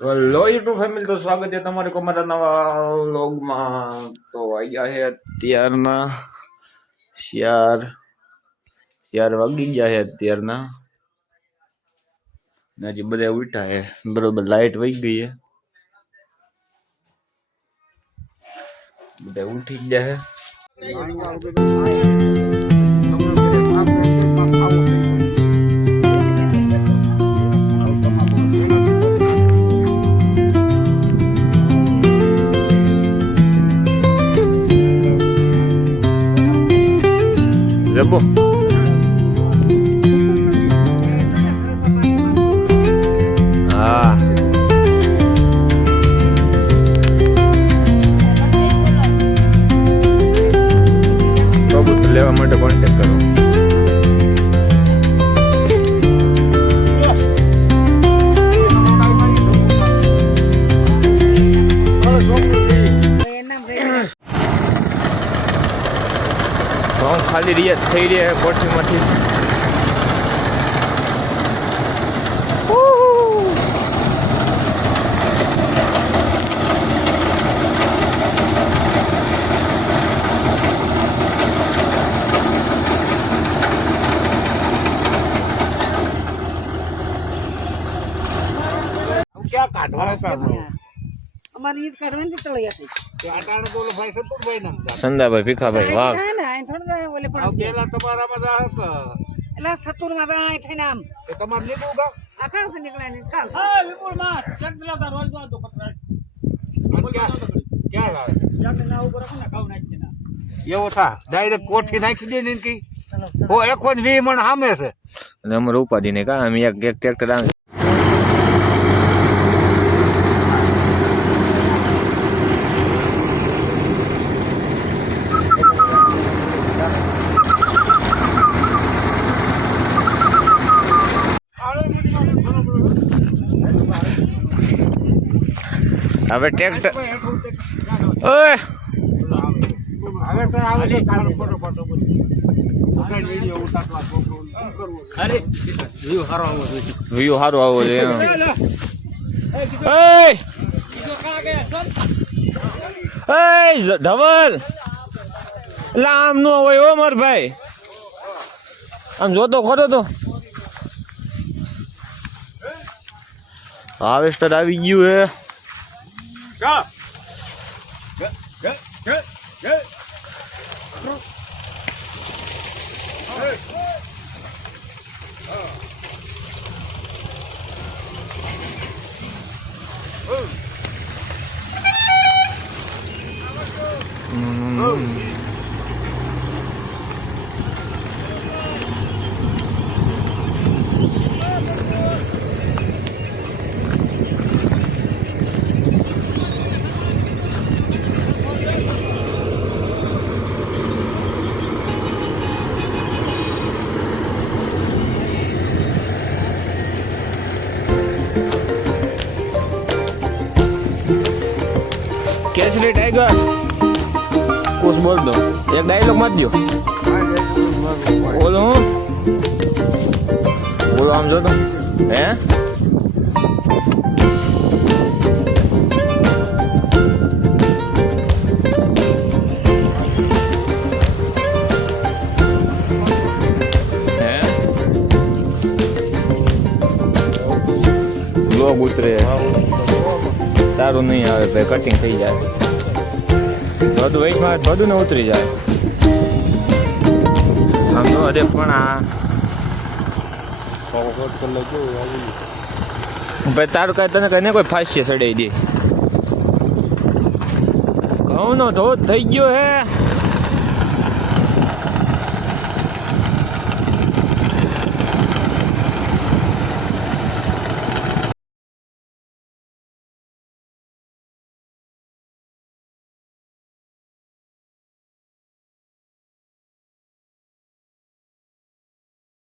તો hello YouTube family, તો સ્વાગત છે તમારું અમારા નવા વ્લોગમાં. તો આવ્યા છે અત્યારના ચાર વાગી ગયા છે અત્યારના. હજી બધા ઉઠા છે બરોબર. લાઈટ વહી ગઈ છે, બધા ઉઠી જ ગયા છે. જબો હા કબૂતર લેવા માટે કોન્ટેક્ટ કરો. ખાલી રિયાજ થઈ રહ્યા કોઠીમાંથી. क्या काटवा અમારી ઈદ કાઢવાની તો લઈ હતી આટાણે તો ભાઈ સતુરભાઈ નામ સંદાભાઈ ભીખાભાઈ વાહ. ના થોડું ઓલે પણ પેલા તમારામાં જા એલા સતુર માં આ થઈને આમ તો તમારે લીધું કા આ કાવ સે નીકળ્યા ને કાવ હા વિપુલ માં ચંદ્રલા દા રોજ દો પકડાય ક્યાં આવે જાતે ના ઉપર રાખો ને કાવ નાખી ના એવો થા ડાયરેક્ટ કોઠી નાખી દે ને કી ઓ એકો ને 20 મણ સામે છે અને અમારે ઉપાધિ ને કા અમે એક ટ્રેક્ટર આવે. હવે ટ્રેક્ટર ઓય હવે તો આવે તો કાનો ફોટો મોબાઈલ વિડિયો ઉતારવા કરવું અરે વ્યૂ સારો આવવો જોઈએ. વ્યૂ સારું આવો છે એમ. ધવલ એટલે આમ નો હોય ઓ માર ભાઈ, આમ જોતો ખરો તો. હાર્વેસ્ટર આવી ગયું હે. કેસરી ટાઈગર કુછ બોલ દો, એક ડાયલોગ મત દો. બોલો હું બોલો આમ જો તો હે લોગ ઉતરે સારું નહીં આવે ભાઈ, કટિંગ થઈ જાય બધું વૈશમાં બધું ને ઉતરી જાય આમ તો અરે પણ આ ભાઈ તારું કાંઈ તને કઈને કોઈ ફાંસીએ ચડાવી દે. ઘઉં નો ધોધ થઈ ગયો હે.